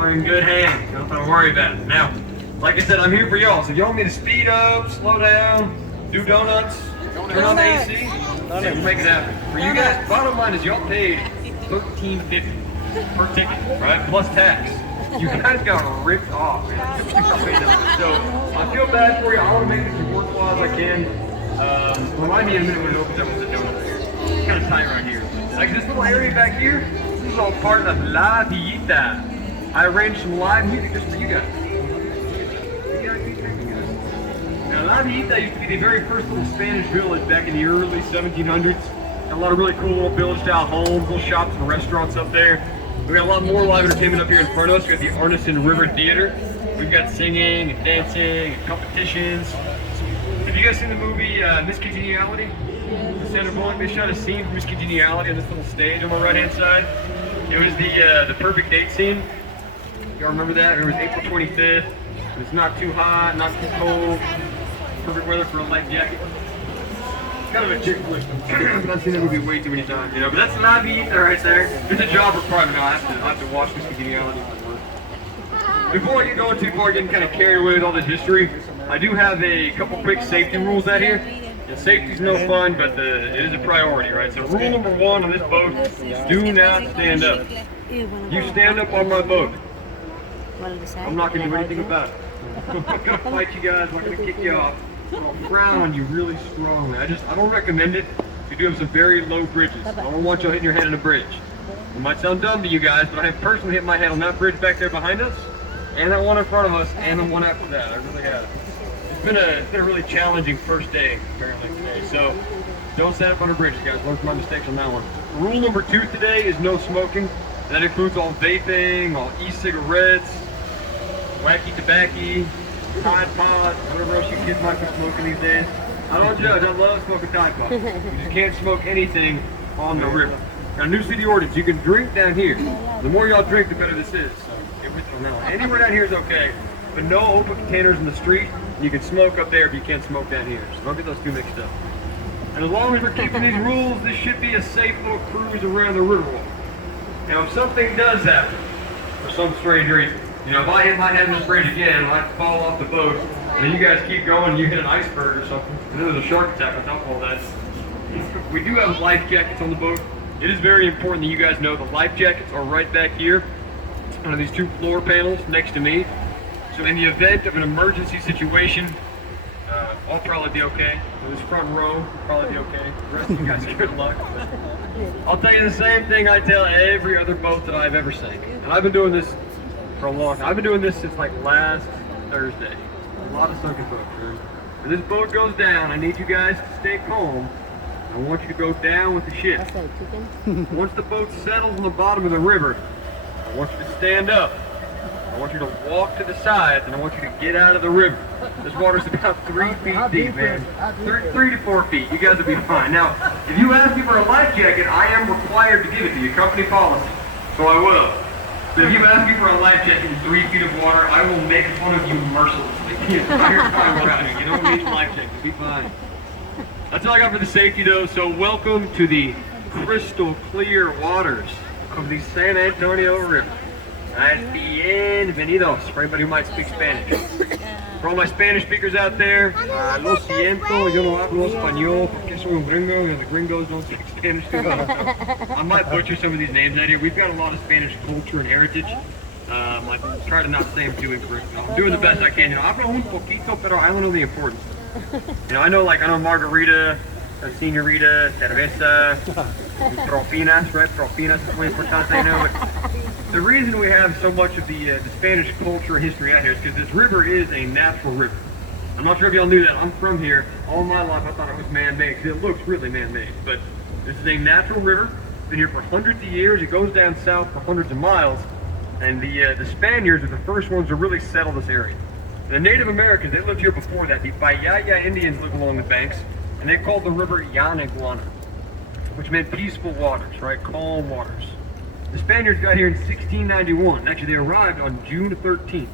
Y'all are in good hands. Don't have to worry about it. Now, like I said, I'm here for y'all. So if y'all want me to speed up, slow down, do donuts, turn on the AC, we'll make it happen. For you guys, bottom line is y'all paid $13.50 per ticket, right? Plus tax. You guys got ripped off, man. So I feel bad for you. I want to make this as worthwhile as I can. Remind me in a minute when it opens up with the donut here. It's kind of tight right here. Like this little area back here, this is all part of La Villita. I arranged some live music just for you guys. Now La Villita used to be the very first little Spanish village back in the early 1700s. Got a lot of really cool little village-style homes, little shops and restaurants up there. We got a lot more live entertainment up here in front of us. We got the Artisan River Theater. We've got singing and dancing and competitions. Have you guys seen the movie Miss Congeniality? Sandra Bullock, they shot a scene from Miss Congeniality on this little stage on my right-hand side. It was the perfect date scene. Y'all remember that? It was April 25th. It's not too hot, not too cold. Perfect weather for a light jacket. It's kind of a chick flick. I've seen that movie way too many times, you know. But that's La Villita right there. It's a job requirement now. I have to watch Miss Congeniality. Before I get going too far, getting kind of carried away with all this history, I do have a couple quick safety rules out here. And safety's no fun, but it is a priority, right? So rule number one on this boat, do not stand up. You stand up on my boat, I'm not going to do anything about it. I'm not going to fight you guys, I'm not going to kick you off. I'll frown on you really strongly. I don't recommend it. You do have some very low bridges. I don't want you hitting your head on a bridge. It might sound dumb to you guys, but I have personally hit my head on that bridge back there behind us, and that one in front of us, and the one after that. I really have. It's been a really challenging first day, apparently, today. So, don't stand up on a bridge, guys. Learn from my mistakes on that one. Rule number 2 today is no smoking. That includes all vaping, all e-cigarettes, wacky tobacco, Tide Pods, whatever else you kids might be smoking these days. I don't judge. I love smoking Tide Pods. You just can't smoke anything on the river. Got a new city ordinance. You can drink down here. The more y'all drink, the better this is. So, get with me now. Anywhere down here is okay, but no open containers in the street. You can smoke up there, but you can't smoke down here. So don't get those two mixed up. And as long as we're keeping these rules, this should be a safe little cruise around the Riverwalk. Now, if something does happen, for some strange reason, you know, if I hit my head on this bridge again, and I fall off the boat, and then you guys keep going, and you hit an iceberg or something, and then there's a shark attack on top of all that, we do have life jackets on the boat. It is very important that you guys know the life jackets are right back here, on these 2 floor panels next to me. So in the event of an emergency situation, I'll probably be okay. This front row will probably be okay. The rest of you guys are good luck. I'll tell you the same thing I tell every other boat that I've ever sank. And I've been doing this for a long time. I've been doing this since like last Thursday. A lot of sunken boats, man. When this boat goes down, I need you guys to stay calm. I want you to go down with the ship. Once the boat settles on the bottom of the river, I want you to stand up. I want you to walk to the sides, and I want you to get out of the river. This water's about 3 feet deep, man. 3 to 4 feet. You guys will be fine. Now, if you ask me for a life jacket, I am required to give it to you. Company policy. So I will. But if you ask me for a life jacket in 3 feet of water, I will make fun of you mercilessly the entire time we're out here. You don't need a life jacket. Be fine. That's all I got for the safety, though. So welcome to the crystal clear waters of the San Antonio River. Bienvenidos, for anybody who might speak Spanish. For all my Spanish speakers out there, lo siento, yo no hablo español porque soy un gringo, and the gringos don't speak Spanish too well. I might butcher some of these names out here. We've got a lot of Spanish culture and heritage. I try to not say them too incorrect. I'm doing the best I can. You know, hablo un poquito, pero I don't know the importance. You know, I know margarita, señorita, cerveza, propinas, right? Propinas is muy importante, you know. But the reason we have so much of the Spanish culture and history out here is because this river is a natural river. I'm not sure if y'all knew that. I'm from here. All my life I thought it was man-made because it looks really man-made. But this is a natural river. It's been here for hundreds of years. It goes down south for hundreds of miles. And the Spaniards are the first ones to really settle this area. The Native Americans, they lived here before that. The Bayaya Indians live along the banks. And they called the river Yanaguana, which meant peaceful waters, right? Calm waters. The Spaniards got here in 1691. Actually, they arrived on June 13th.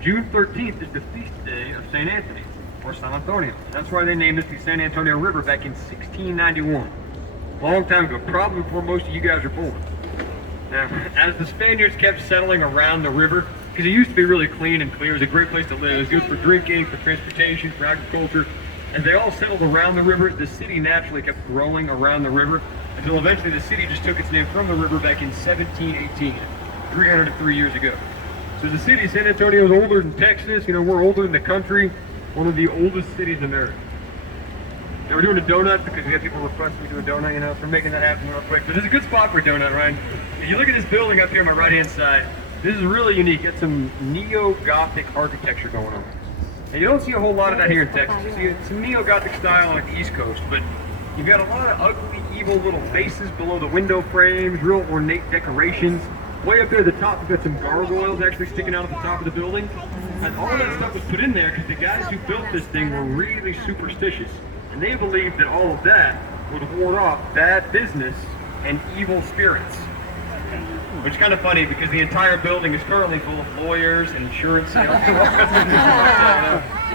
June 13th is the feast day of St. Anthony, or San Antonio. That's why they named this the San Antonio River back in 1691. Long time ago, probably before most of you guys were born. Now, as the Spaniards kept settling around the river, because it used to be really clean and clear, it was a great place to live. It was good for drinking, for transportation, for agriculture. As they all settled around the river, the city naturally kept growing around the river until eventually the city just took its name from the river back in 1718, 303 years ago. So the city, San Antonio, is older than Texas. You know, we're older than the country, one of the oldest cities in America. Now we're doing a donut because we had people request me to do a donut, you know, so we're making that happen real quick. But this is a good spot for a donut, Ryan. If you look at this building up here on my right-hand side, this is really unique. Got some neo-Gothic architecture going on. And you don't see a whole lot of that here in Texas. You see some neo-Gothic style on the East Coast, but you've got a lot of ugly, evil little faces below the window frames, real ornate decorations. Way up there at the top, we've got some gargoyles actually sticking out at the top of the building. And all that stuff was put in there because the guys who built this thing were really superstitious. And they believed that all of that would ward off bad business and evil spirits. Which is kind of funny because the entire building is currently full of lawyers and insurance sales.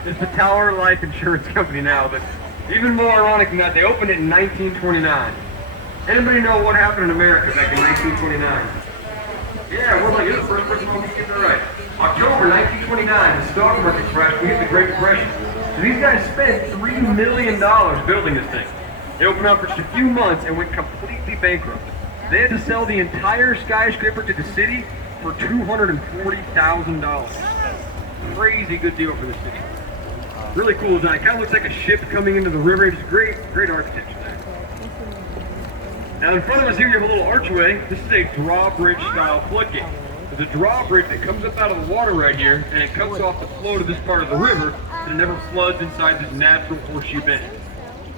It's the Tower Life Insurance Company now, but even more ironic than that, they opened it in 1929. Anybody know what happened in America back in 1929? Yeah, what about you? The first person to get that right. October 1929, the stock market crashed. We hit the Great Depression. So these guys spent $3 million building this thing. They opened up for just a few months and went completely bankrupt. They had to sell the entire skyscraper to the city for $240,000. Crazy good deal for the city. Really cool design. It kind of looks like a ship coming into the river. It's great, great architecture there. Now in front of us here, you have a little archway. This is a drawbridge style floodgate. There's a drawbridge that comes up out of the water right here, and it cuts off the flow to this part of the river, so it never floods inside this natural horseshoe bend.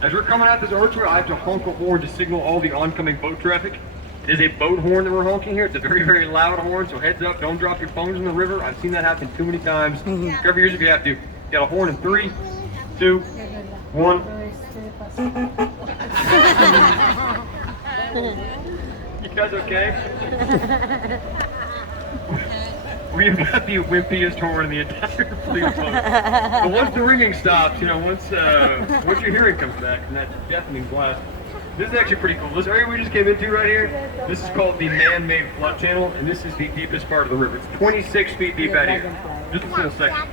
As we're coming out this archway, I have to honk a horn to signal all the oncoming boat traffic. It is a boat horn that we're honking here. It's a very, very loud horn, so heads up, don't drop your phones in the river. I've seen that happen too many times. Cover your ears if you have to. You got a horn in 3, 2, 1. You guys okay? We've got the wimpiest horn in the entire fleet of boats. But once the ringing stops, you know, once your hearing comes back, and that's deafening blast. This is actually pretty cool. This area we just came into right here, this is called the man-made flood channel, and this is the deepest part of the river. It's 26 feet deep out here, just a little section.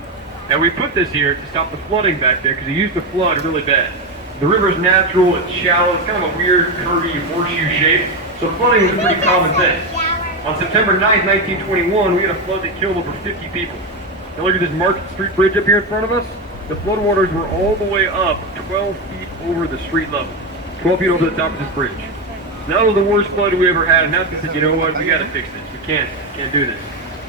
And we put this here to stop the flooding back there because it used to flood really bad. The river's natural, it's shallow, it's kind of a weird, curvy horseshoe shape, so flooding is a pretty common thing. On September 9th, 1921, we had a flood that killed over 50 people. Now look at this Market Street Bridge up here in front of us. The floodwaters were all the way up 12 feet over the street level. 12 feet over the top of this bridge. So that was the worst flood we ever had, and that's because they said, you know what, we gotta fix this. We can't do this.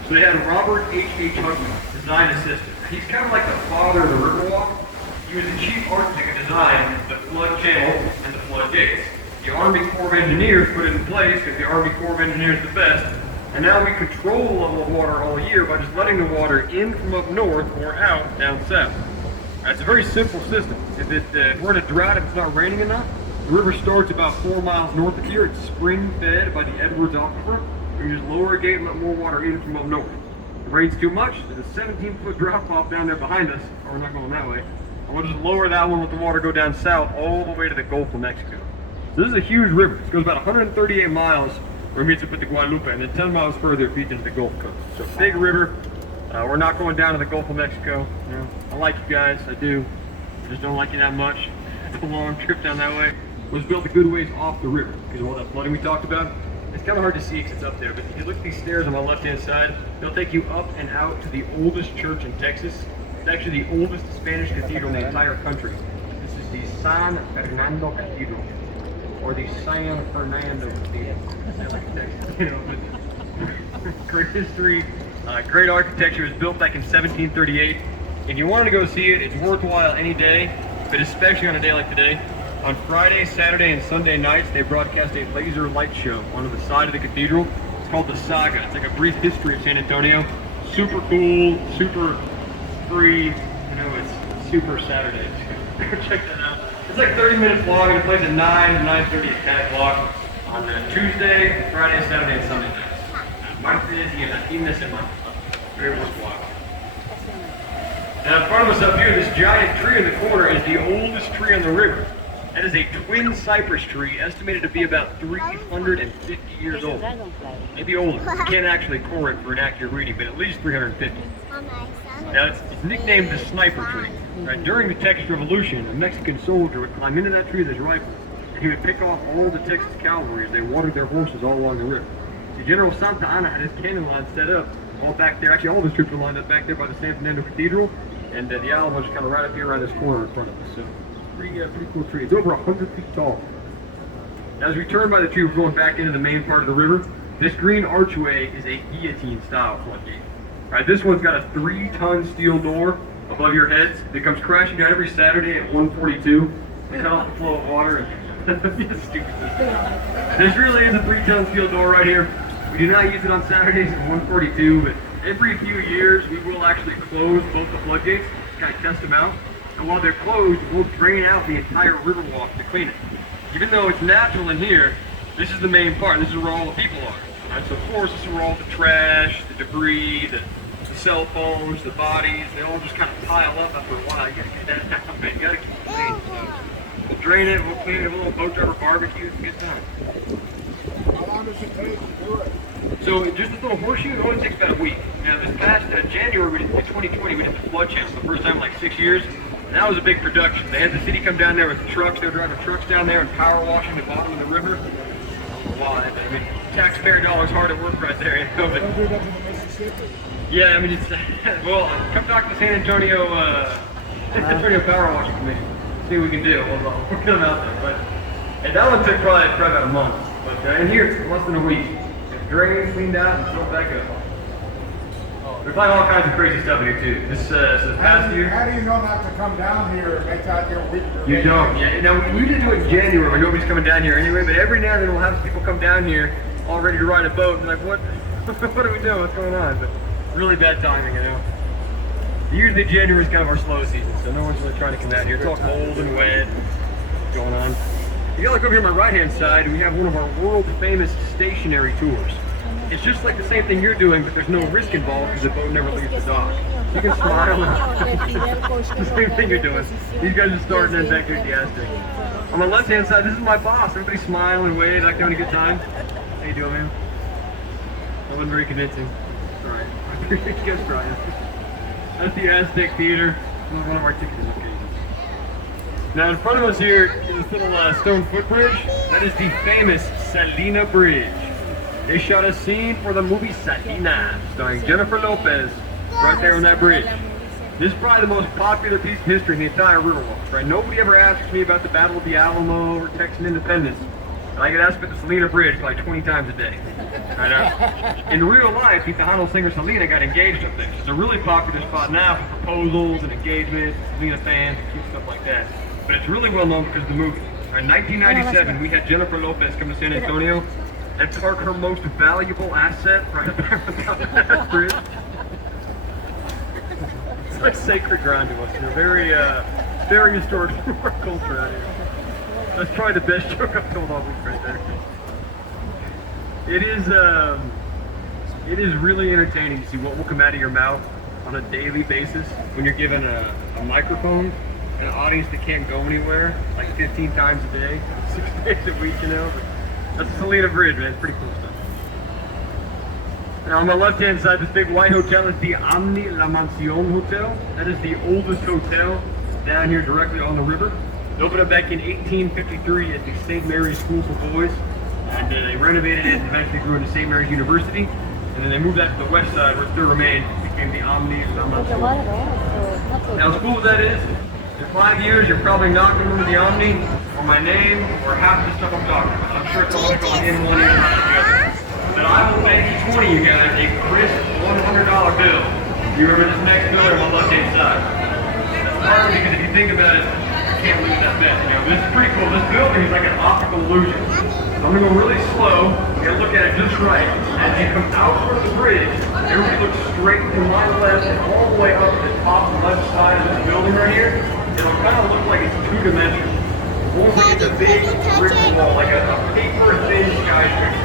So they had Robert H. Hugman, design assistant. He's kind of like the father of the Riverwalk. He was the chief architect of design, the flood channel, and the flood gates. The Army Corps of Engineers put it in place because the Army Corps of Engineers is the best. And now we control the level of water all year by just letting the water in from up north or out down south. It's a very simple system. If we're in a drought, if it's not raining enough, the river starts about 4 miles north of here. It's spring-fed by the Edwards Aquifer. We just lower a gate and let more water in from up north. If it rains too much, there's a 17-foot drop-off down there behind us, or we're not going that way. And we'll just lower that one, let the water go down south all the way to the Gulf of Mexico. So this is a huge river. It goes about 138 miles where it meets up with the Guadalupe, and then 10 miles further it feeds into the Gulf Coast. So big river. We're not going down to the Gulf of Mexico. You know, I like you guys, I do. I just don't like you that much. It's a long trip down that way. It was built a good ways off the river because of all that flooding we talked about. It's kind of hard to see because it's up there, but if you look at these stairs on my left-hand side, they'll take you up and out to the oldest church in Texas. It's actually the oldest Spanish cathedral in the entire country. This is the San Fernando Cathedral, or the San Fernando Cathedral. You know, but great history, great architecture. It was built back in 1738. If you wanted to go see it, it's worthwhile any day, but especially on a day like today. On Friday, Saturday, and Sunday nights, they broadcast a laser light show onto the side of the cathedral. It's called The Saga. It's like a brief history of San Antonio. Super cool, super free. You know, it's super Saturday. Check that out. It's like 30 minutes long, and it plays at 9, 9:30, and 10 o'clock on Tuesday, Friday, Saturday, and Sunday nights. Martes y en la fin de semana. Very worthwhile. Now in front of us up here, this giant tree in the corner is the oldest tree on the river. That is a twin cypress tree, estimated to be about 350 years old. Maybe older. You can't actually core it for an accurate reading, but at least 350. Now, it's nicknamed the sniper tree. Right? During the Texas Revolution, a Mexican soldier would climb into that tree with his rifle, and he would pick off all the Texas cavalry as they watered their horses all along the river. See, General Santa Anna had his cannon line set up all back there. Actually, all of his troops were lined up back there by the San Fernando Cathedral, and the Alamo's kind of right up here around this corner in front of us. So, pretty cool tree. It's over 100 feet tall. Now, as we turn by the tree, we're going back into the main part of the river. This green archway is a guillotine-style floodgate. Right, this one's got a 3-ton steel door above your heads. It comes crashing down every Saturday at 1:42. They cut off the flow of water. This really is a 3-ton steel door right here. We do not use it on Saturdays at 1:42, but every few years we will actually close both the floodgates, kind of test them out. And while they're closed, we'll drain out the entire Riverwalk to clean it. Even though it's natural in here, this is the main part. This is where all the people are. Right? So of course, this is where all the trash, the debris, the cell phones, the bodies, they all just kind of pile up after a while. You gotta get that down, man. You gotta keep it clean. So we'll drain it, we'll clean it, a little boat driver barbecue, it's a good time. How long does it take to do it? So just this little horseshoe, it only takes about a week. Now this past January, in 2020, we did the flood channel for the first time in like 6 years. And that was a big production. They had the city come down there with the trucks. They were driving trucks down there and power washing the bottom of the river. Wow, I mean, taxpayer dollars hard at work right there. You know, but, Don't do that to the Mississippi. yeah, I mean, it's, well, come talk to the San Antonio Power Washing Committee. See what we can do. We'll get them out there. But, and that one took probably about a month. But in here, it's less than a week. It's drained, cleaned out, and filled back up. We find all kinds of crazy stuff in here too. This past year. How do you know not to come down here and make out your week? You don't. Yeah. Now we did do it in January when nobody's coming down here anyway. But every now and then we'll have people come down here all ready to ride a boat and be like, what? What are we doing? What's going on? But really bad timing, you know. Usually January is kind of our slow season, so no one's really trying to come out here. It's all cold and wet. What's going on? You gotta look over here on my right-hand side, and we have one of our world-famous stationary tours. It's just like the same thing you're doing, but there's no risk involved because the boat never leaves the dock. You can smile. It's the same thing you're doing. These guys are starting in back here at the gas station. On the left-hand side, this is my boss. Everybody's smiling, waving, like having a good time. How you doing, man? That wasn't very convincing. All right. I appreciate you guys trying. That's the Aztec Theater. One of our ticketing locations. Now in front of us here is this little stone footbridge. That is the famous Selena Bridge. They shot a scene for the movie Selena, starring Jennifer Lopez, right there on that bridge. This is probably the most popular piece of history in the entire Riverwalk, right? Nobody ever asks me about the Battle of the Alamo or Texan independence. And I get asked about the Selena Bridge probably 20 times a day. Right? In real life, the Tejano singer Selena got engaged up there. It's a really popular spot now for proposals and engagements, Selena fans, and cute stuff like that. But it's really well known because of the movie. In 1997, we had Jennifer Lopez come to San Antonio and park her most valuable asset right up there on top of that bridge. It's like sacred ground to us. We're very historic to our culture out here. That's probably the best joke I've told all week right there. It is really entertaining to see what will come out of your mouth on a daily basis when you're given a microphone and an audience that can't go anywhere, like 15 times a day, 6 days a week, you know. But that's the Selena Bridge, man. It's pretty cool stuff. Now on the left-hand side, this big white hotel is the Omni La Mancion Hotel. That is the oldest hotel down here directly on the river. It opened up back in 1853 as the St. Mary's School for Boys. And they renovated it and eventually grew into St. Mary's University. And then they moved that to the west side where it still remained. It became the Omni La Mancion. Now as cool as that is, in 5 years you're probably not going to remember the Omni or my name or half the stuff I'm talking about. I'm sure it's all going in one ear and out the other. But I will make each one of you guys a crisp $100 bill. You remember this next bill on the left-hand side. That's partly because if you think about it, you can't lose that bet. You know, this is pretty cool. This building is like an optical illusion. So I'm going to go really slow. You got to look at it just right. As you come out towards the bridge, everybody looks straight to my left and all the way up to the top left side of this building right here. It'll kind of look like it's two-dimensional. Almost like it's a big brick wall, like a paper-thin skyscraper.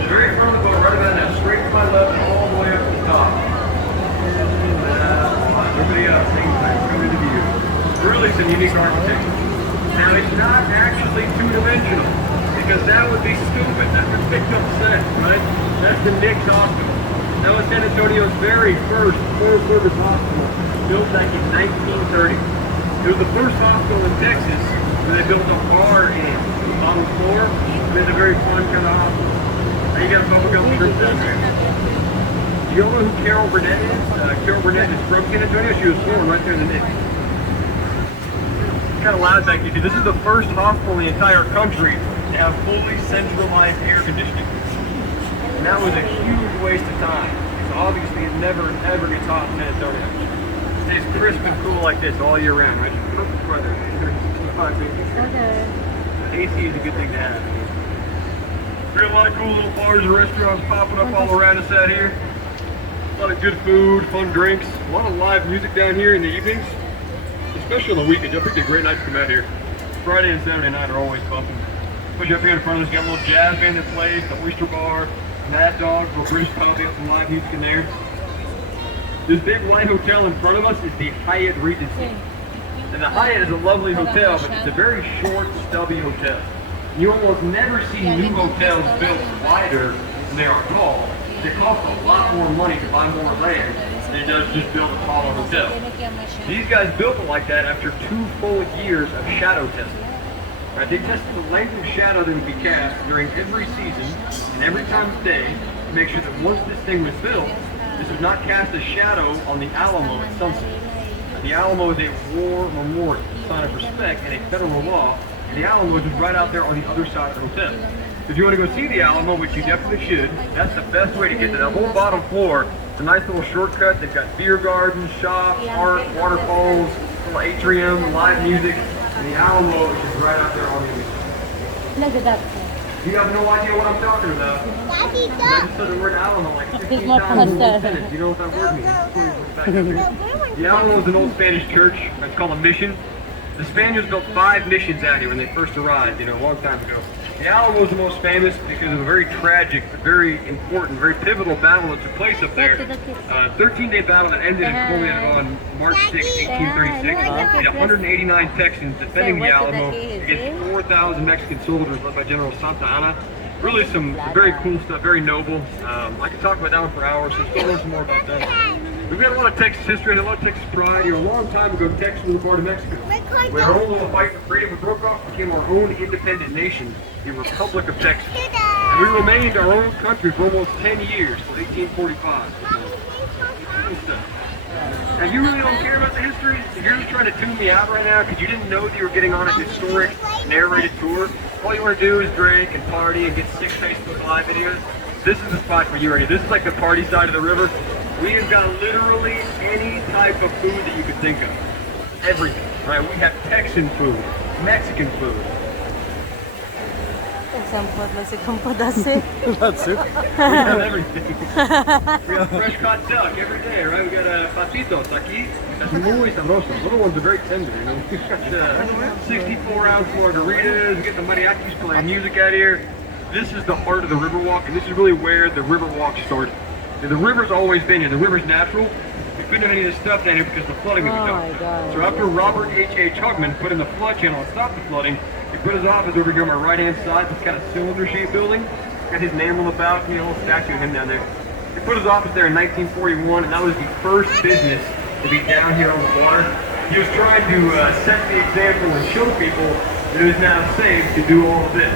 The very front of the boat, right about now, straight to my left, all the way up to the top. Everybody else, same time, coming to view. Really some unique architecture. Now it's not actually two-dimensional because that would be stupid. That would make no sense, right? That's the Nick's Hospital. That was San Antonio's very first full-service hospital, built back in 1930. It was the first hospital in Texas where they built a bar in the bottom floor. It was a very fun kind of hospital. Now you got a bubblegum shrimp down there. Do you know who Carol Burnett is? Carol Burnett is from San Antonio. She was born right there in the Nick. It's kind of loud back here. This is the first hospital in the entire country to have fully centralized air conditioning. And that was a huge waste of time. Because obviously it never, ever gets hot in San Antonio. It stays crisp and cool like this all year round, right? Just perfect weather. 165 degrees. AC is a good thing to have. We got a lot of cool little bars and restaurants popping up all around us out here. A lot of good food, fun drinks, a lot of live music down here in the evenings. Especially on the weekends. I think they're great nights to come out here. Friday and Saturday night are always bumping. Especially up here in front of us, got a little jazz band that plays, the Oyster Bar, Mad Dog, little British pub, got some live music in there. This big white hotel in front of us is the Hyatt Regency. And the Hyatt is a lovely hotel, but it's a very short, stubby hotel. You almost never see new hotels built wider than they are tall. It costs a lot more money to buy more land than it does just build a taller hotel. These guys built it like that after 2 full years of shadow testing. Right, they tested the length of shadow that would be cast during every season and every time of day to make sure that once this thing was built, this would not cast a shadow on the Alamo at sunset. The Alamo is a war memorial, a sign of respect and a federal law, and the Alamo is just right out there on the other side of the hotel. If you want to go see the Alamo, which you definitely should, that's the best way to get to that whole bottom floor. It's a nice little shortcut. They've got beer gardens, shops, art, waterfalls, little atrium, live music, and the Alamo is just right out there on the other side. Look at that. You have no idea what I'm talking about. Daddy, I just said the word Alamo like 15 times in one sentence. You know what that word means? The Alamo is an old Spanish church. It's called a mission. The Spaniards built 5 missions out here when they first arrived, a long time ago. The Alamo is the most famous because of a very tragic, very important, very pivotal battle that took place up there. 13-day battle that ended in Napoleon on March 6, 1836. And 189 Texans defending the Alamo against 4,000 Mexican soldiers led by General Santa Anna. Really some very cool stuff, very noble. I could talk about that one for hours, so still learn some more about that. We've got a lot of Texas history and a lot of Texas pride. A long time ago, Texas was a part of Mexico. We had our own little fight for freedom. We broke off, became our own independent nation, the Republic of Texas. And we remained our own country for almost 10 years, till 1845. Cool stuff. Now, you really don't care about the history? If you're just trying to tune me out right now because you didn't know that you were getting on a historic, narrated tour, all you want to do is drink and party and get 6 Facebook Live videos, this is the spot for you right here. This is like the party side of the river. We have got literally any type of food that you could think of. Everything, right? We have Texan food, Mexican food. That's it. We have everything. We have fresh caught duck every day, right? We got patitos aquí. That's muy sabroso. Little ones are very tender, We got 64-ounce margaritas. We get the mariachis playing music out here. This is the heart of the Riverwalk, and this is really where the Riverwalk started. The river's always been here. The river's natural. We couldn't have any of this stuff down here because the flooding would be done. So after Robert H.H. Hugman put in the flood channel and stopped the flooding, he put his office over here on my right-hand side, this kind of cylinder-shaped building. Got his name on the balcony, a little statue of him down there. He put his office there in 1941, and that was the first business to be down here on the water. He was trying to set the example and show people that it was now safe to do all of this.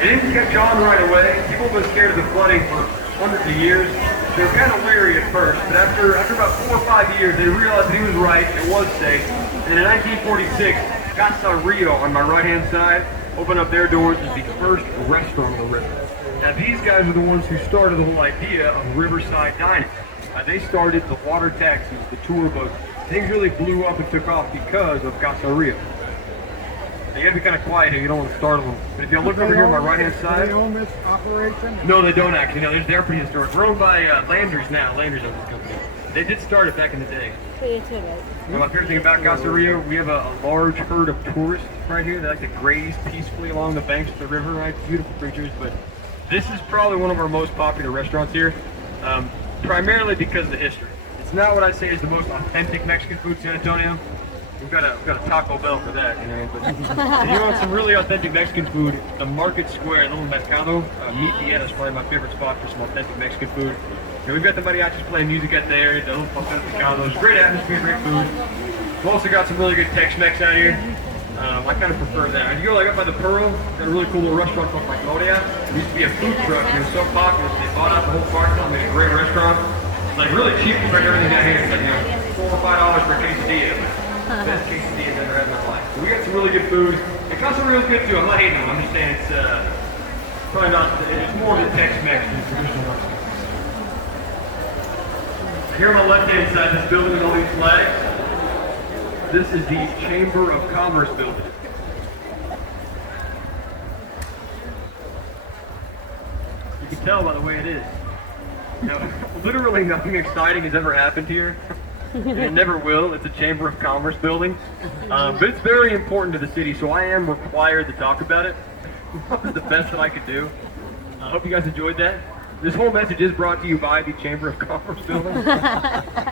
It didn't catch on right away. People have been scared of the flooding for hundreds of years. They were kind of weary at first, but after about 4 or 5 years, they realized that he was right, it was safe. And in 1946, Casa Rio on my right-hand side opened up their doors as the first restaurant on the river. Now these guys are the ones who started the whole idea of riverside dining. They started the water taxis, the tour boats. Things really blew up and took off because of Casa Rio. Now, you gotta be kind of quiet here, you don't want to startle them. But if you look over here on my right-hand side... Do they own this operation? No, they don't actually. No, they're pretty historic. We're owned by Landry's now. Landry's owns this company. They did start it back in the day. Well, if you're thinking about Casa Rio, we have a large herd of tourists right here. They like to graze peacefully along the banks of the river, right? Beautiful creatures, but this is probably one of our most popular restaurants here, primarily because of the history. It's not what I say is the most authentic Mexican food in San Antonio, we've got a Taco Bell for that. You know, but if you want some really authentic Mexican food, the Market Square, Little Mercado, Meet Dieta is probably my favorite spot for some authentic Mexican food. And we've got the mariachis playing music out there, the Little Pescados, great atmosphere, great food. We've also got some really good Tex-Mex out here. I kind of prefer that. If you go like up by the Pearl, got a really cool little restaurant called Magnolia. It used to be a food truck, and it was so popular that they bought out the whole parking lot and made a great restaurant. It's like really cheap compared to everything down here. It's like, $4 or $5 for a quesadilla. Best quesadilla I've ever had in my life. So we got some really good food. It costs really good too. I'm not hating on it. I'm just saying it's probably not. It's more than Tex-Mex than traditional Mexican. Here on my left-hand side, this building with all these flags. This is the Chamber of Commerce building. You can tell by the way it is. You know, literally nothing exciting has ever happened here. And it never will. It's a Chamber of Commerce building. But it's very important to the city, so I am required to talk about it. It's the best that I could do. I hope you guys enjoyed that. This whole message is brought to you by the Chamber of Commerce building.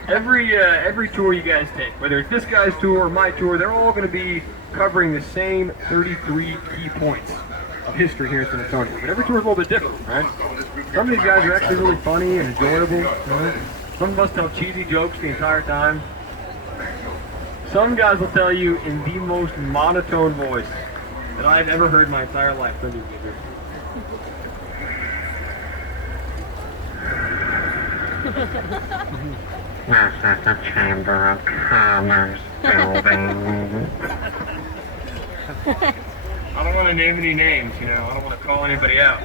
Every tour you guys take, whether it's this guy's tour or my tour, they're all going to be covering the same 33 key points of history here in San Antonio. But every tour is a little bit different, right? Some of these guys are actually really funny and enjoyable. Right? Some of us tell cheesy jokes the entire time. Some guys will tell you in the most monotone voice that I've ever heard in my entire life. This is the Chamber of Commerce building. I don't want to name any names, you know, I don't want to call anybody out.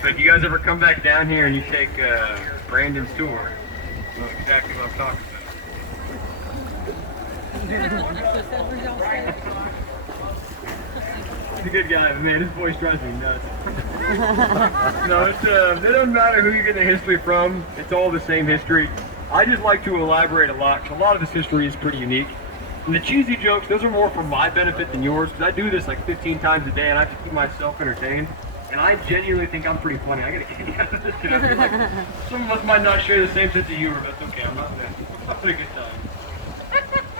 But if you guys ever come back down here and you take Brandon's tour, you know exactly what I'm talking about. He's a good guy, but man, his voice drives me nuts. No, it doesn't matter who you get the history from, it's all the same history. I just like to elaborate a lot, because a lot of this history is pretty unique. And the cheesy jokes, those are more for my benefit than yours, because I do this like 15 times a day and I have to keep myself entertained. And I genuinely think I'm pretty funny. I get a kick out of this. You know? Like, some of us might not share the same sense of humor, but that's okay, I'm not there. I'm having a good time.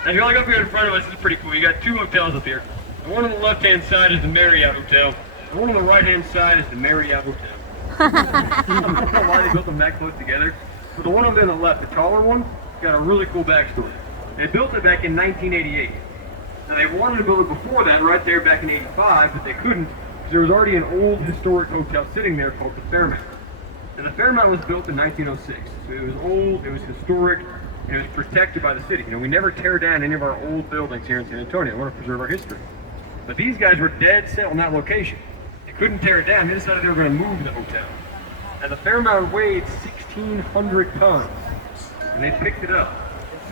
And if you look up here in front of us, this is pretty cool. You got two hotels up here. The one on the left-hand side is the Marriott Hotel. The one on the right-hand side is the Marriott Hotel. I don't know why they built them that close together. But the one over there on the left, the taller one, got a really cool backstory. They built it back in 1988. Now they wanted to build it before that, right there back in 85, but they couldn't because there was already an old historic hotel sitting there called the Fairmount. And the Fairmount was built in 1906. So it was old, it was historic, and it was protected by the city. You know, we never tear down any of our old buildings here in San Antonio. We want to preserve our history. But these guys were dead set on that location. They couldn't tear it down. They decided they were going to move the hotel. And the Fairmount weighed 1,600 tons. And they picked it up.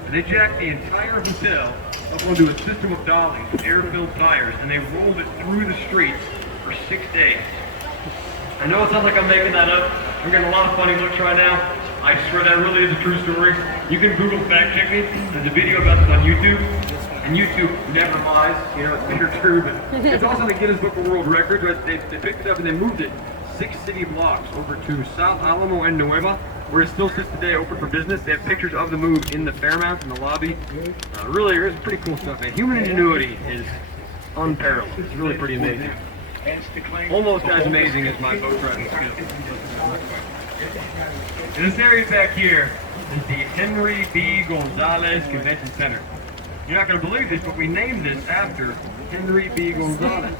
And they jacked the entire hotel up onto a system of dollies with air-filled tires, and they rolled it through the streets for 6 days. I know it sounds like I'm making that up. I'm getting a lot of funny looks right now. I swear that really is a true story. You can Google fact check me. There's a video about this on YouTube. And YouTube never lies, you know, it's never true, but it's also in the Guinness Book of World Records. Right? They picked it up and they moved it 6 city blocks over to South Alamo and Nueva, where it still sits today, open for business. They have pictures of the move in the Fairmount in the lobby. Really, it's pretty cool stuff, man. Human ingenuity is unparalleled. It's really pretty amazing. Almost as amazing as my boat driving skills. And this area back here is the Henry B. Gonzalez Convention Center. You're not going to believe this, but we named this after Henry B. Gonzalez.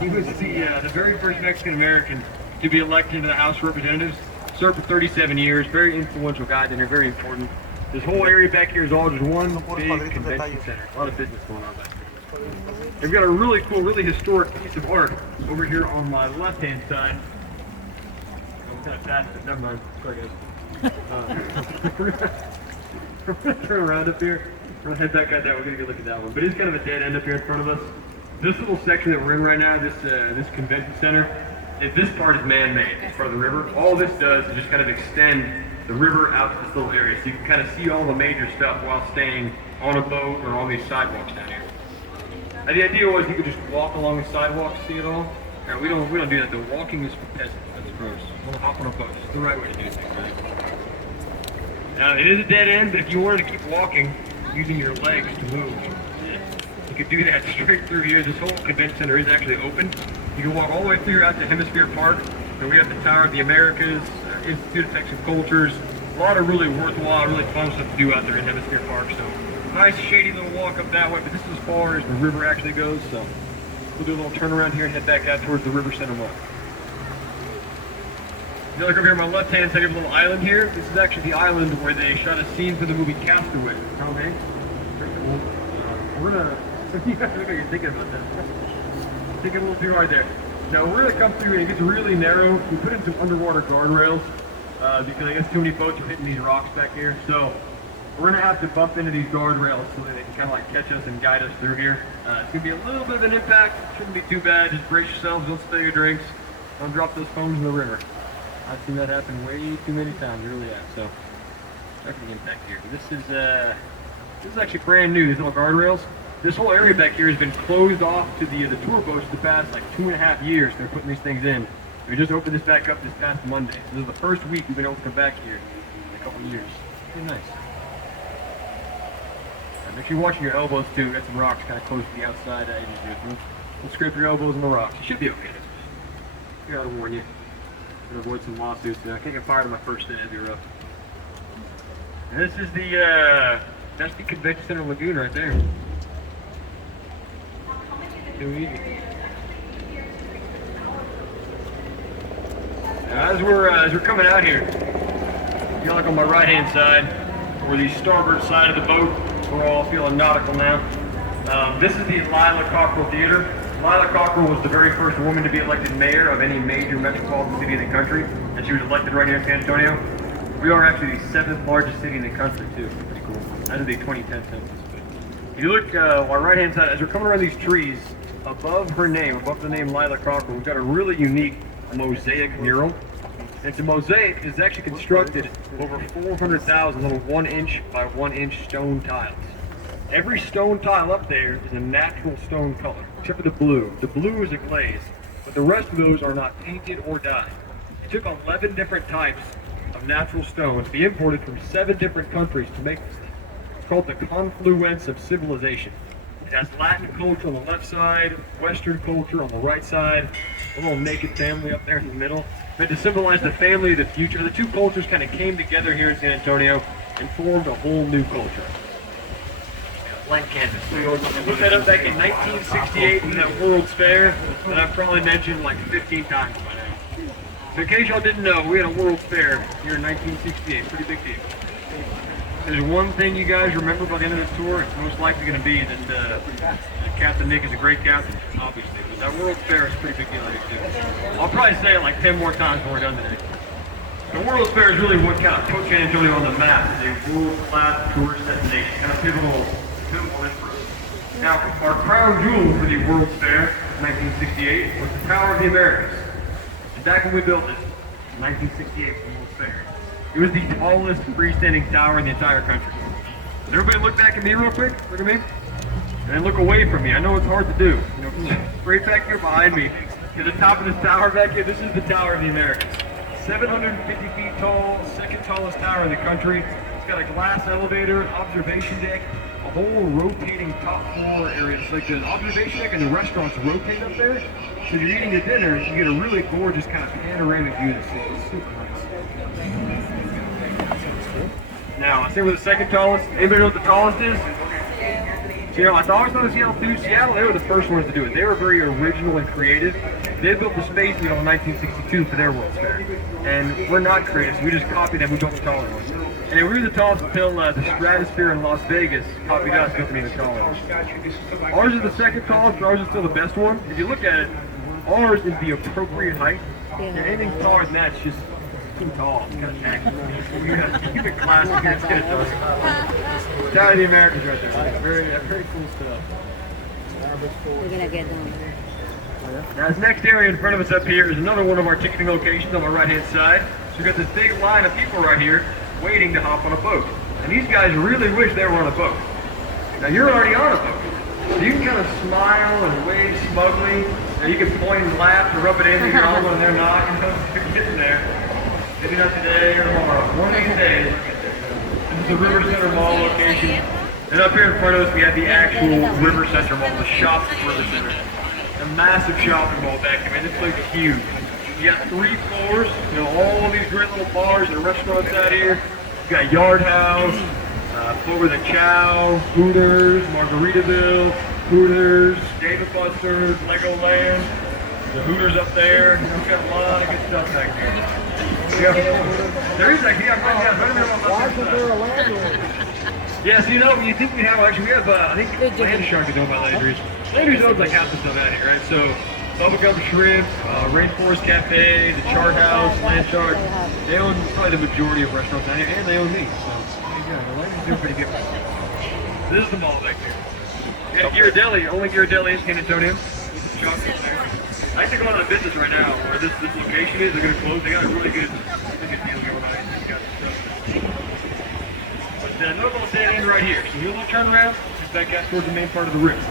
He was the very first Mexican-American to be elected into the House of Representatives. Served for 37 years, very influential guy, and they're very important. This whole area back here is all just one big convention center. A lot of business going on back there. We've got a really cool, really historic piece of art over here on my left-hand side. I'm kind of fast, but never mind. Sorry, guys. We're going to turn around up here. We're going to head back out there. We're going to go look at that one. But it's kind of a dead end up here in front of us. This little section that we're in right now, this convention center, this part is man-made. It's part of the river. All this does is just kind of extend the river out to this little area, so you can kind of see all the major stuff while staying on a boat or on these sidewalks down here. And the idea was you could just walk along the sidewalk, see it all. Now, we don't do that. The walking is for peasants. That's gross. We'll hop on a boat. It's the right way to do things, right? Now, it is a dead end, but if you wanted to keep walking, using your legs to move, could do that straight through here. This whole convention center is actually open. You can walk all the way through out to Hemisphere Park. And we have the Tower of the Americas, Institute of Texas Cultures. A lot of really worthwhile, really fun stuff to do out there in Hemisphere Park. So nice shady little walk up that way, but this is as far as the river actually goes. So we'll do a little turn around here and head back out towards the River Center Mall. You look over here on my left hand side, you have a little island here. This is actually the island where they shot a scene for the movie Castaway. Tom Hanks. We're gonna. You guys look like you're thinking about that. Thinking a little too hard there. Now we're gonna come through and it gets really narrow. We put in some underwater guardrails because I guess too many boats are hitting these rocks back here. So we're gonna have to bump into these guardrails so that they can kind of like catch us and guide us through here. It's gonna be a little bit of an impact. Shouldn't be too bad. Just brace yourselves. Don't spill your drinks. Don't drop those phones in the river. I've seen that happen way too many times. I really have. So definitely impact here. This is actually brand new. These little guardrails. This whole area back here has been closed off to the tour boats the past like 2.5 years. They're putting these things in. We just opened this back up this past Monday. So this is the first week we've been able to come back here in a couple of years. Pretty nice. Make sure you're watching your elbows too. Got some rocks kind of close to the outside edges here. Don't scrape your elbows on the rocks. You should be okay. I gotta warn you. To avoid some lawsuits. I can't get fired on my first day. That'd be rough. And this is that's the Convention Center Lagoon right there. Too easy. Now, as we're coming out here, you look on my right hand side, or the starboard side of the boat. We're all feeling nautical now. This is the Lila Cockrell Theater. Lila Cockrell was the very first woman to be elected mayor of any major metropolitan city in the country, and she was elected right here in San Antonio. We are actually the 7th largest city in the country too. Pretty cool. That is the 2010 census. But if you look on our right hand side, as we're coming around these trees, above her name, above the name Lila Cockrell, we've got a really unique mosaic mural. And it's a mosaic that's actually constructed over 400,000 little 1-inch by 1-inch stone tiles. Every stone tile up there is a natural stone color, except for the blue. The blue is a glaze, but the rest of those are not painted or dyed. It took 11 different types of natural stone to be imported from 7 different countries to make this thing. It's called the Confluence of Civilization. It has Latin culture on the left side, Western culture on the right side, a little naked family up there in the middle. Meant to symbolize the family of the future. The two cultures kind of came together here in San Antonio and formed a whole new culture. Blank canvas. We looked that up back in 1968 in that World's Fair that I've probably mentioned like 15 times by now. So in case y'all didn't know, we had a World's Fair here in 1968. Pretty big deal. If there's one thing you guys remember by the end of this tour, it's most likely going to be that Captain Nick is a great captain, obviously. But that World's Fair is a pretty big deal here too. I'll probably say it like 10 more times when we're done today. The World's Fair is really what kind of put San Antonio on the map as a world-class tourist destination, kind of pivotal for us. Now, our crown jewel for the World's Fair in 1968 was the Tower of the Americas. And back when we built it, in 1968 for the World's Fair, it was the tallest freestanding tower in the entire country. Does everybody look back at me real quick? Look at me. And then look away from me. I know it's hard to do. You know, right back here behind me, to the top of this tower back here, this is the Tower of the Americas. 750 feet tall, second tallest tower in the country. It's got a glass elevator, an observation deck, a whole rotating top floor area. It's like the observation deck and the restaurants rotate up there. So you're eating your dinner, you get a really gorgeous kind of panoramic view of the city. It's super nice. Now, I say we're the second tallest. Anybody know what the tallest is? Seattle. I always thought it was Seattle too. Seattle, they were the first ones to do it. They were very original and creative. They built the Space Needle in 1962 for their World's Fair. And we're not creative, so we just copied them. We built the taller ones. And we were the tallest until the Stratosphere in Las Vegas copied us to be the tallest. Ours is the second tallest, but ours is still the best one. If you look at it, ours is the appropriate height. And anything taller than that's just too tall. It's kind of tacky. We gotta keep it classy. Let's get it done. Tower of the Americas right there. Very cool stuff. We're gonna get them. Now this next area in front of us up here is another one of our ticketing locations on our right hand side. So we've got this big line of people right here waiting to hop on a boat. And these guys really wish they were on a boat. Now you're already on a boat. So you can kind of smile and wave smugly. And you can point and laugh to rub it in that you're on when they're not. You know, you're getting there. Maybe not today or tomorrow. One of these days. This is the River Center Mall location. And up here in front of us, we have the actual River Center Mall, the shops at River Center. A massive shopping mall back here, man. This place is huge. You got 3 floors, you know, all these great little bars and restaurants out here. You got Yard House, Floor with a Chow, Hooters, Margaritaville, Hooters, Dave & Buster's, Legoland, the Hooters up there. You know, we've got a lot of good stuff back here. Yeah, there is actually, Why isn't there a Landry? yeah, so you know, you think we have, actually, we have, I think Land Shark is owned by Landry's. Landry's owns like half the stuff out here, right? So, Bubblegum Shrimp, Rainforest Cafe, the Chart House, Land Shark, they own probably the majority of restaurants out here, and they own me, so there you go. The Landry's doing pretty good. This is the mall back there. Yeah, Ghirardelli, only Ghirardelli in San Antonio. I think going on a business right now where this location is, they're going to close. They got a really good deal going on. They've got stuff. But notable dead end right here. So you'll turn around, get back out towards the main part of the river.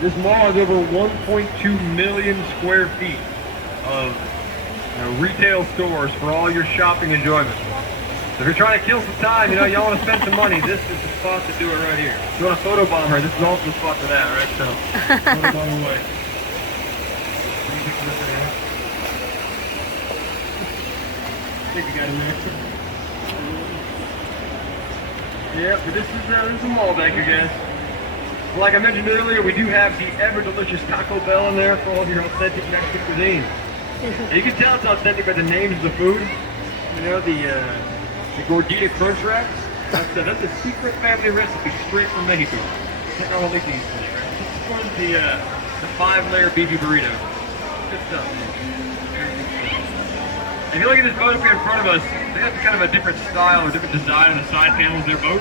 This mall has over 1.2 million square feet of retail stores for all your shopping enjoyment. So if you're trying to kill some time, you know, y'all want to spend some money, this is the spot to do it right here. If you want a photo bomb her, this is also the spot for that, right? So, photo bomb away. I think we got him there. Yeah, but this is a mall back here, guys. Like I mentioned earlier, we do have the ever-delicious Taco Bell in there for all of your authentic Mexican cuisine. You can tell it's authentic by the names of the food. You know, the Gordita Crunch Wrap. That's a secret family recipe straight from Mexico. Check out all these things, right? This one's the 5-layer BB burrito. Good stuff. If you look at this boat up here in front of us, they have kind of a different style or different design on the side panels of their boat.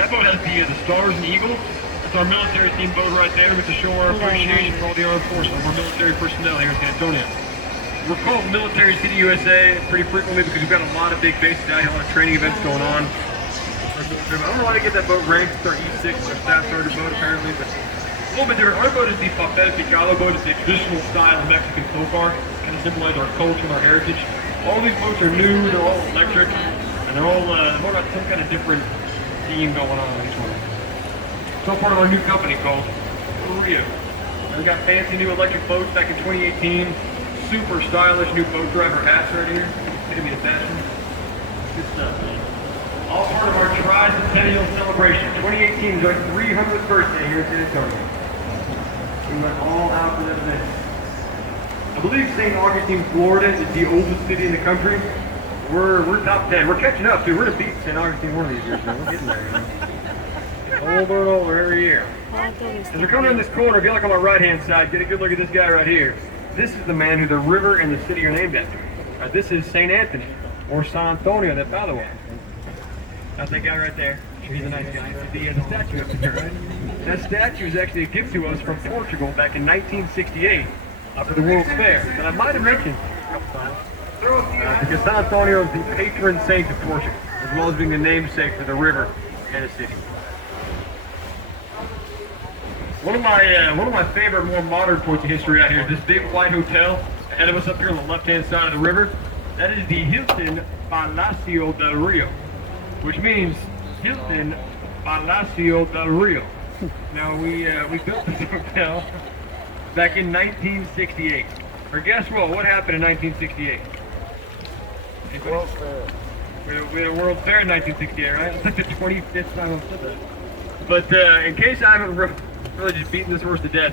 That boat has the Stars and Eagles. It's our military themed boat right there with to show our appreciation for all the armed forces, our military personnel here in San Antonio. We're called Military City USA pretty frequently because we've got a lot of big bases out here, a lot of training events going on. I don't know why they get that boat ranked. It's our E6, our staff starter boat apparently, but a little bit different. Our boat is the Papel Picado boat. It's a traditional style Mexican folk art. Kind of symbolize our culture and our heritage. All these boats are new, they're all electric, and they're all got some kind of different theme going on in each one. It's all part of our new company called Rio. We got fancy new electric boats back in 2018. Super stylish new boat driver hats right here. It's gonna be a fashion. Good stuff, man. All part of our tricentennial celebration. 2018 is our 300th birthday here in San Antonio. We went all out for that event. I believe St. Augustine, Florida is the oldest city in the country. We're top 10. We're catching up, too. We're going to beat St. Augustine one of these years, man. We're getting there, you know. Over and over every year. As we're coming in this corner, if you look on my right-hand side, get a good look at this guy right here. This is the man who the river and the city are named after. This is St. Anthony, or San Antonio de Padua. That's that guy right there. He's a nice guy. He has a statue up there, right? That statue is actually a gift to us from Portugal back in 1968. For the World's Fair, that I might have mentioned a couple times. Because San Antonio is the patron saint of Portugal, as well as being the namesake for the river and the city. One of my favorite, more modern points of history out here is this big white hotel ahead of us up here on the left-hand side of the river. That is the Hilton Palacio del Rio, which means Hilton Palacio del Rio. Now we built this hotel back in 1968. Or guess what? What happened in 1968? World Fair. We had a World Fair in 1968, right? It's like the 25th time I've said that. But in case I haven't really just beaten this horse to death,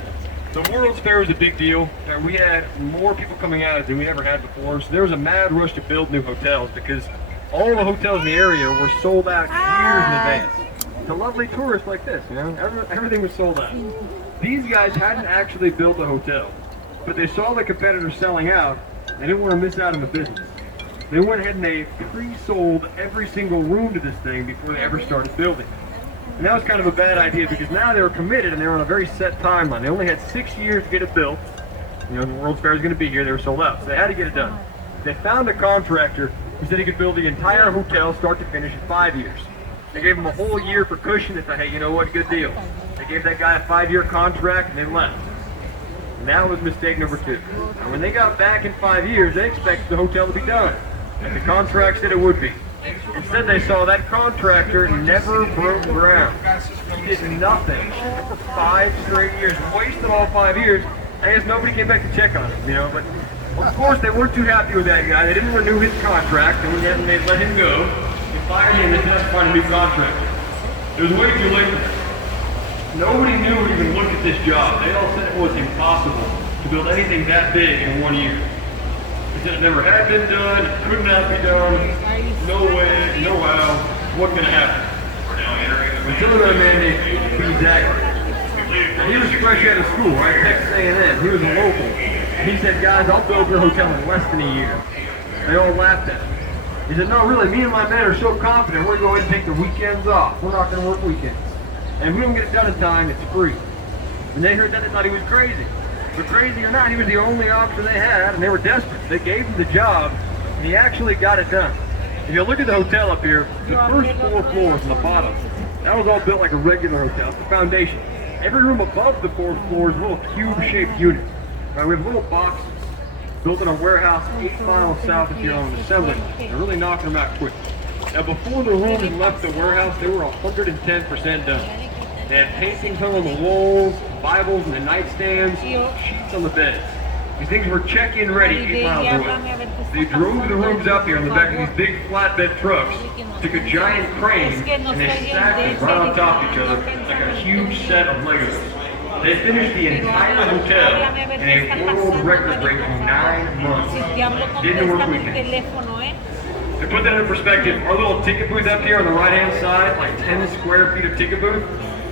the World's Fair was a big deal. We had more people coming out than we ever had before. So there was a mad rush to build new hotels because all the hotels in the area were sold out years in advance. To lovely tourists like this, you know, everything was sold out. These guys hadn't actually built a hotel, but they saw the competitors selling out. They didn't want to miss out on the business. They went ahead and they pre-sold every single room to this thing before they ever started building. And that was kind of a bad idea because now they were committed and they were on a very set timeline. They only had 6 years to get it built. You know, the World's Fair is going to be here. They were sold out, so they had to get it done. They found a contractor who said he could build the entire hotel start to finish in 5 years. They gave him a whole year for cushion. They thought, hey, you know what, good deal. They gave that guy a 5-year contract and they left. And that was mistake number 2. And when they got back in 5 years, they expected the hotel to be done. And the contract said it would be. Instead, they saw that contractor never broke ground. He did nothing for 5 straight years, wasted all 5 years. I guess nobody came back to check on him, you know, but of course they weren't too happy with that guy. They didn't renew his contract, and when they let him go, they fired him and had to find a new contractor. It was way too late for them. Nobody knew or even looked at this job. They all said it was impossible to build anything that big in 1 year. They said it never had been done, it could not be done, no way, no how, what's going to happen? Until the man named B. Zachary. Now, he was fresh out of school, right? Texas A&M. He was a local. And he said, guys, I'll build your hotel in less than a year. They all laughed at him. He said, no, really, me and my men are so confident we're going to take the weekends off. We're not going to work weekends. And if we don't get it done in time, it's free. And they heard that, they thought he was crazy. But crazy or not, he was the only option they had, and they were desperate. They gave him the job, and he actually got it done. If you look at the hotel up here, the first 4 floors on the bottom, that was all built like a regular hotel. It's the foundation. Every room above the 4th floor is little cube-shaped units. Right, we have little boxes built in a warehouse 8 miles south of here on an assembly. They're really knocking them out quick. Now, before the rooms left the warehouse, they were 110% done. They had paintings hung on the walls, Bibles in the nightstands, sheets on the beds. These things were check-in ready 8 miles away. They drove the rooms up here on the back of these big flatbed trucks, took a giant crane, and they stacked them right on top of each other like a huge set of Legos. They finished the entire hotel in a world record-breaking 9 months. Didn't work weekends. To put that into perspective, our little ticket booth up here on the right-hand side, like 10 square feet of ticket booth,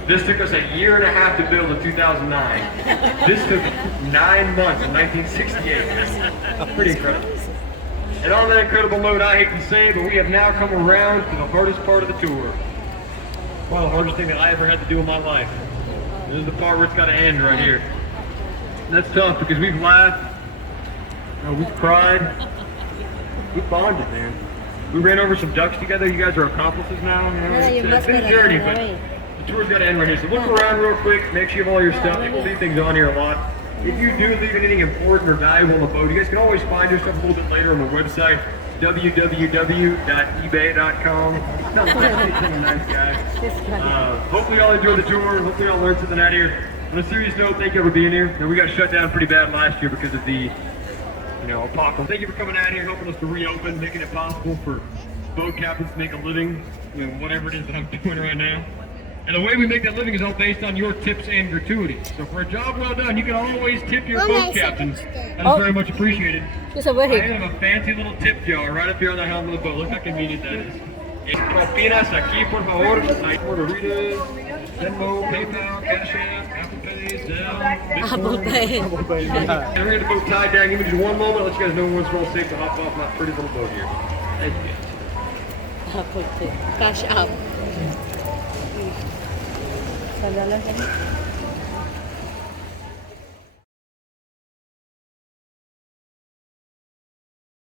this took us a year and a half to build in 2009. This took 9 months in 1968. Pretty incredible. And on that incredible note, I hate to say, but we have now come around to the hardest part of the tour. Well, the hardest thing that I ever had to do in my life. This is the part where it's got to end right here. And that's tough because we've laughed, we've cried, we've bonded, man. We ran over some ducks together. You guys are accomplices now. You know? It's been a journey, but the tour's got to end right here. So look around real quick, make sure you have all your stuff. People leave things on here a lot. If you do leave anything important or valuable on the boat, you guys can always find your stuff a little bit later on the website, www.ebay.com. Nice guy. Hopefully y'all enjoyed the tour. Hopefully y'all learned something out here. On a serious note, thank you for being here. We got shut down pretty bad last year because of the apocalypse. Thank you for coming out here, helping us to reopen, making it possible for boat captains to make a living, whatever it is that I'm doing right now. And the way we make that living is all based on your tips and gratuities. So for a job well done, you can always tip your boat captains. That is very much appreciated. I have a fancy little tip jar right up here on the helm of the boat. Look how convenient that is. Propinas aquí, por favor. Margaritas, Venmo, PayPal, Cash App, Apple Pay, Zelle, Apple Pay. And we're gonna get the boat tied down. Give me just one moment. Let you guys know when it's all safe to hop off my pretty little boat here. Thank you. Apple Pay. Cash out. $1.